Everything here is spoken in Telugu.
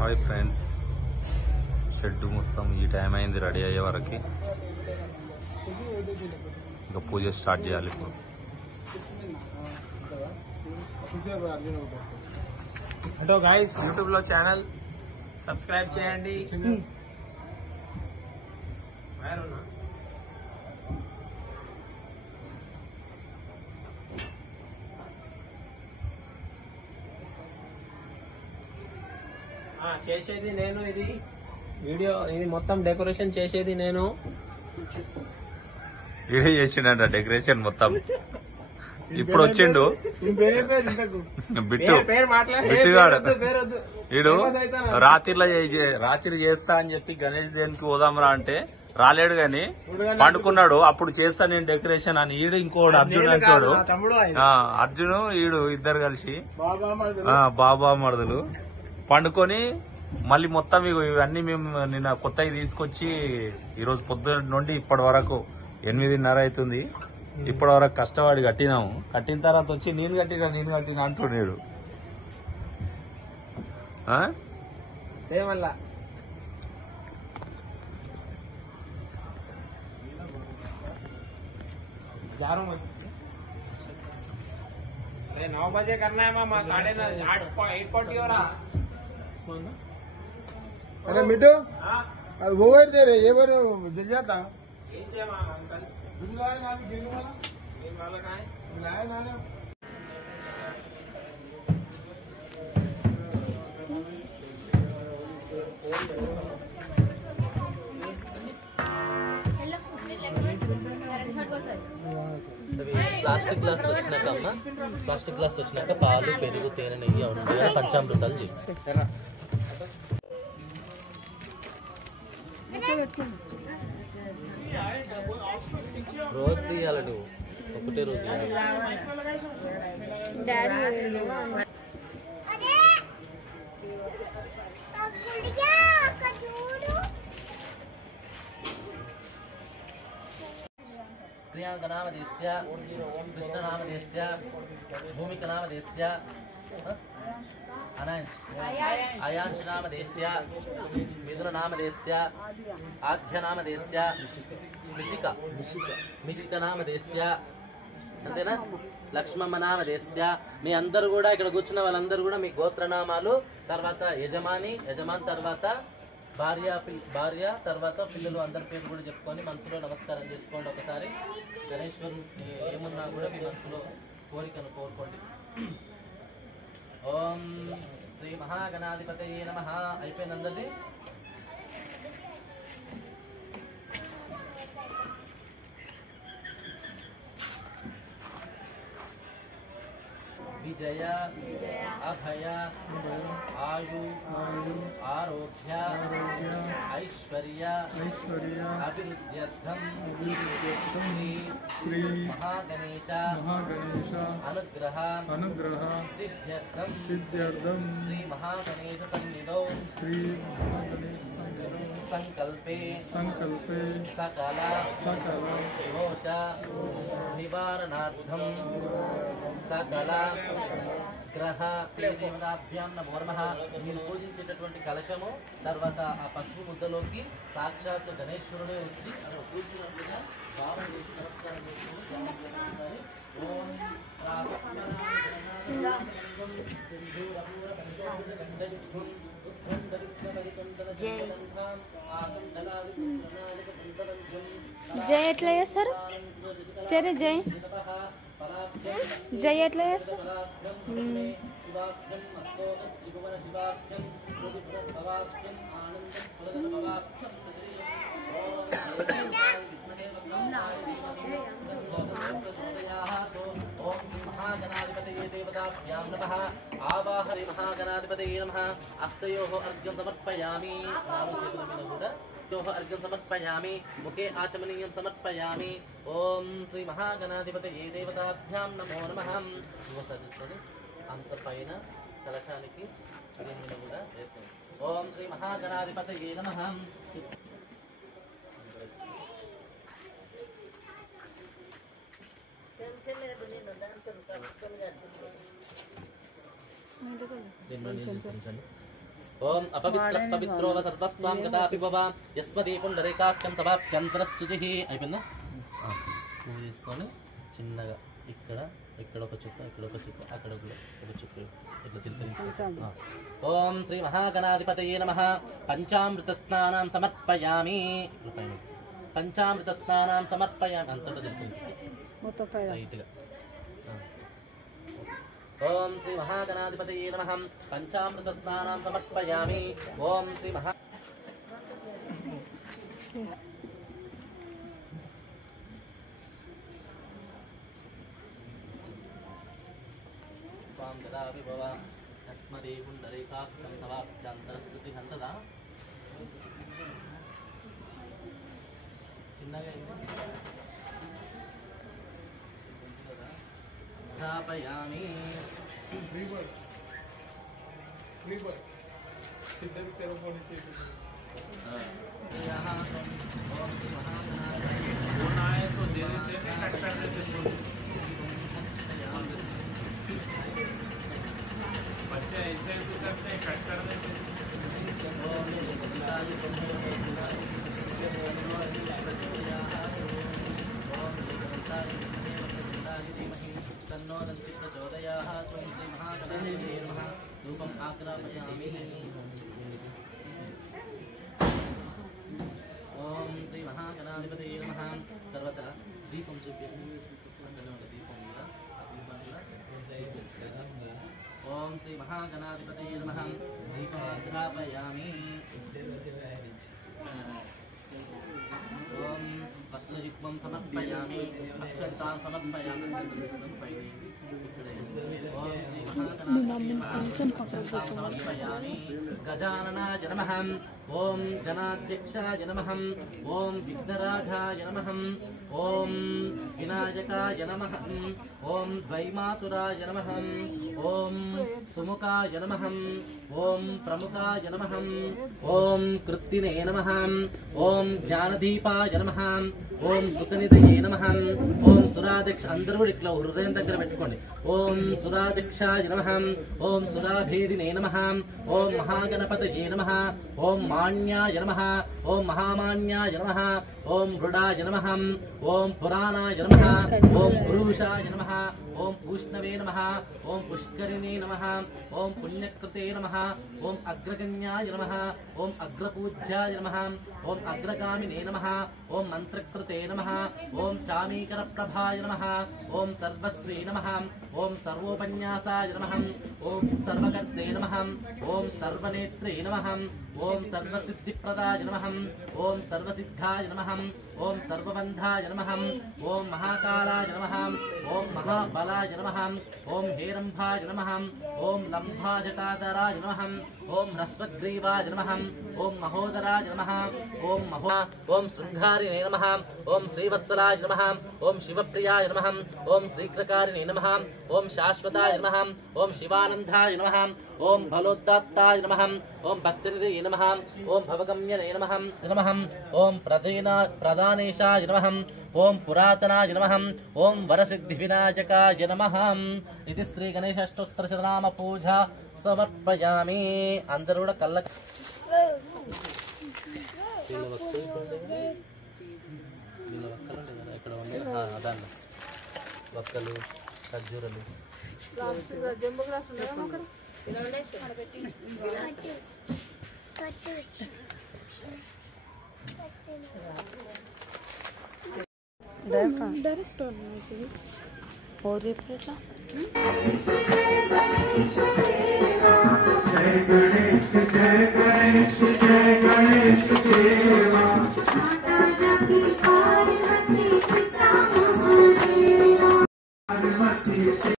హాయ్ ఫ్రెండ్స్, షెడ్ మొత్తం ఈ టైం అయింది రెడీ అయ్యే వరకు. ఇంకా పూజ స్టార్ట్ చేయాలి ఇప్పుడు. హలో గైస్, యూట్యూబ్ లో ఛానల్ సబ్స్క్రైబ్ చేయండి. చేసేది నేను, ఇది వీడియో, ఇది మొత్తం డెకరేషన్ చేసేది నేను. వీడియో చేసిండ డెకరేషన్ మొత్తం. ఇప్పుడు వచ్చిండు బిట్టు వీడు రాత్రి చేస్తా అని చెప్పి గణేష్ దేనికి పోదాంరా అంటే రాలేడు గాని పండుకున్నాడు. అప్పుడు చేస్తా నేను డెకరేషన్ అని. ఈడు ఇంకోడు అర్జున్ అంటాడు. అర్జును ఈడు ఇద్దరు కలిసి బాబా మరదలు పండుకొని మళ్ళీ మొత్తం ఇవన్నీ మేము నిన్న కొత్తవి తీసుకొచ్చి ఈరోజు పొద్దున్న నుండి ఇప్పటి వరకు 8:30 అవుతుంది. ఇప్పటి వరకు కష్టపడి కట్టినాము. కట్టిన తర్వాత వచ్చి నేను కట్టినా అంటున్నాడు. अरे 9 बजे करना है मामा, 8:40 हो रहा. अरे मिठू वो दे रहे ये बार जल जाता अंकल ప్లాస్టిక్ గ్లాస్ వచ్చినాక అమ్మ, ప్లాస్టిక్ గ్లాస్ వచ్చినాక పాలు, పెరుగు, తేనె, నెయ్యి ఉంటాయి. పంచామృతాలు చేయి. రోజు తీయాలి నువ్వు, ఒకటే రోజు ప్రియాంక నామదేశ్య, కృష్ణ నామదేశ్య, భూమిక నామదేశ్య, అయాంశ నామదేశ్య, మిథున నామదేశ్య, ఆధ్య నామదేశ్య, మిషిక నామదేశ్య, అంతేనా? లక్ష్మమ్మ నామదేశ్య. మీ అందరూ కూడా ఇక్కడ కూర్చున్న వాళ్ళందరూ కూడా మీ గోత్రనామాలు, తర్వాత యజమాన్ తర్వాత భార్య తర్వాత పిల్లలు అందరి పేరు కూడా చెప్పుకొని మనసులో నమస్కారం చేసుకోండి. ఒకసారి గణేశ్వరుడు ఏమున్నా కూడా మీ మనసులో కోరికను కోరుకోండి. ఓం శ్రీ మహాగణాధిపతయే నమః. అయిపోయింది అందరిది. విజయ అభయ ఆయు ఆరోగ్య ఐశ్వర్య అభివృద్ధ్యర్థం శ్రీ మహాగణేశ అనుగ్రహ సిద్ధ్యర్థం శ్రీ మహాగణేశ సన్నిధౌ సంకల్పే సకల దోష నివారణార్థం సకల గ్రహ దేవతాభ్యాం నమో నమః. మీరు పూజించేటటువంటి కలశము తర్వాత ఆ పసుపు ముద్దలోకి సాక్షాత్ గణేశ్వరుడే వచ్చి కూర్చున్నట్లుగా భావన చేసి నమస్కారం చేసుకుని జై ఎట్లా చేస్తారు? సరే జై జై ఎట్లా చేస్తారు? మహాగణాధిపతయే దేవతాభ్యాం నమః. ఆవాహరి మహాగణాధిపతయే నమః. హస్తయోః అర్ఘ్యం సమర్పయామి. అర్ఘ్యం సమర్పయామి. ముఖే ఆచమనీయం సమర్పయామి. ఓం శ్రీ మహాగణాధిపతయే దేవతాభ్యాం నమో నమః. సరిస్తుంది అంత పైన కలశానికి దీన్ని కూడా వేస్తుంది. ఓం శ్రీ మహాగణాధిపతయే నమః. దీన్ని చూపించండి. ఓం అపవిత్ర పవిత్రోవ సర్వస్వాం గతాపి భవ యస్మదీ పుండరీకాక్షం సమాప్యంతరశుచిః. అయిపోయిందా? పువ్వు తీసుకొని చిన్నగా ఇక్కడ ఒక చుక్క, ఇక్కడ ఒక చుక్క, అక్కడ ఒక చుక్క ఇట్లా చిత్రించాలి. ఓం శ్రీ మహాగణాధిపతయే నమః. పంచామృత స్నానం సమర్పయామి. పంచామృత స్నానం సమర్పయామి అంతటా చిత్రించాలి రైట్గా. ఓం శ్రీ మహాగణాధిపతయే నమః. పంచామృత స్నానం సమర్పయామి. ఓం శ్రీ మహా విభవ తస్మదే పుండరీకాక్షం సమాప్యంతరశుచిః. అంతదా చిన్నగా స్థాపయామి. ధూపం ఆగ్రాపయామి. ఓం శ్రీ మహాగణాధిపతయే నమః. తర్వాత దీపం చూపించండి. దీపం మీద ఓం శ్రీ మహాగణాధిపతయే నమః. దీపాగ్రాపయామి. ఓం వస్త్రయుగ్మం సమర్పయామి. అక్షంతాం సమర్పయామి. సమర్పయామి. గజాననాయ నమః. ఓం గణాధ్యక్షాయ నమః. ఓం విఘ్నరాజాయ నమః. ఓం వినాయకాయ నమః. ఓం ద్వైమాతురాయ నమః. ఓం సుముఖాయ నమః. ఓం ప్రముఖాయ నమః. ఓం కృత్తినే నమః. ఓం జ్ఞానదీపాయ నమః. ఓం సుఖనిధయే నమః. ఓం సురాధ్యక్ష అందరూ ఇట్లా హృదయం దగ్గర పెట్టుకోండి. ఓం సురాధ్యక్షాయ నమః. ఓం సురాభేదినే నమః. ఓం మహాగణపతయే నమః. ఓం మాన్యాయ నమః. ఓం మహామాన్యాయ నమః. ఓం మృడాయ నమః. ఓం పురాణాయ నమః. ఓం పురుషాయ నమః. ఓం పూష్ణవే నమః. ఓం పుష్కరిణే నమః. ఓం పుణ్యకృతే నమః. ఓం అగ్రగణ్యాయ నమః. ఓం అగ్రపూజ్యాయ నమః. ఓం అగ్రగామినే నమః. ఓం మంత్రకృతే నమః. ఓం చామీకర ప్రభాయ నమః. ఓం సర్వశ్రీ నమః. ఓం సర్వోపన్యాసాయ నమః. ఓం సర్వకర్తే నమః. ఓం సర్వనేత్రే నమః. ఓం సర్వసిద్ధిప్రదాయ నమః. ఓం సర్వసిద్ధాయ నమః. ఓం సర్వబంధాయ నమః. ఓం మహాకాలాయ నమః. ఓం మహాబలాయ నమః. ఓం హేరంభాయ నమః. ఓం లంభాజటాధరాయ నమః. ఓం హ్రస్వగ్రీవాయ నమః. ఓం మహోదరాయ నమః. ఓం శృంగారిణే నమః. ఓం శ్రీవత్సలాయ నమః. ఓం శివప్రియాయ నమః. ఓం శ్రీకృకారిణే నమః. ఓం శాశ్వతాయ నమః. ఓం శివానందాయ నమః. ఓం బలోద్దాత్తాయ నమః. ఓం భక్తినిధయే నమః. ఓం భవగమ్యనే నమః. ఓం ప్రధానేశాయ నమః. ఓం పురాతనాయ నమః. ఓం వరసిద్ధి వినాయకాయ నమః. ఇది శ్రీ గణేశాష్టోత్తరశతనామ పూజ సమర్పయామి. అందరూ కూడా కళ్ళ ఇక్కడ అదాన్ని వక్కలు ఖర్జూరలు డైరెక్ట్ और एप्रिल जय गणेश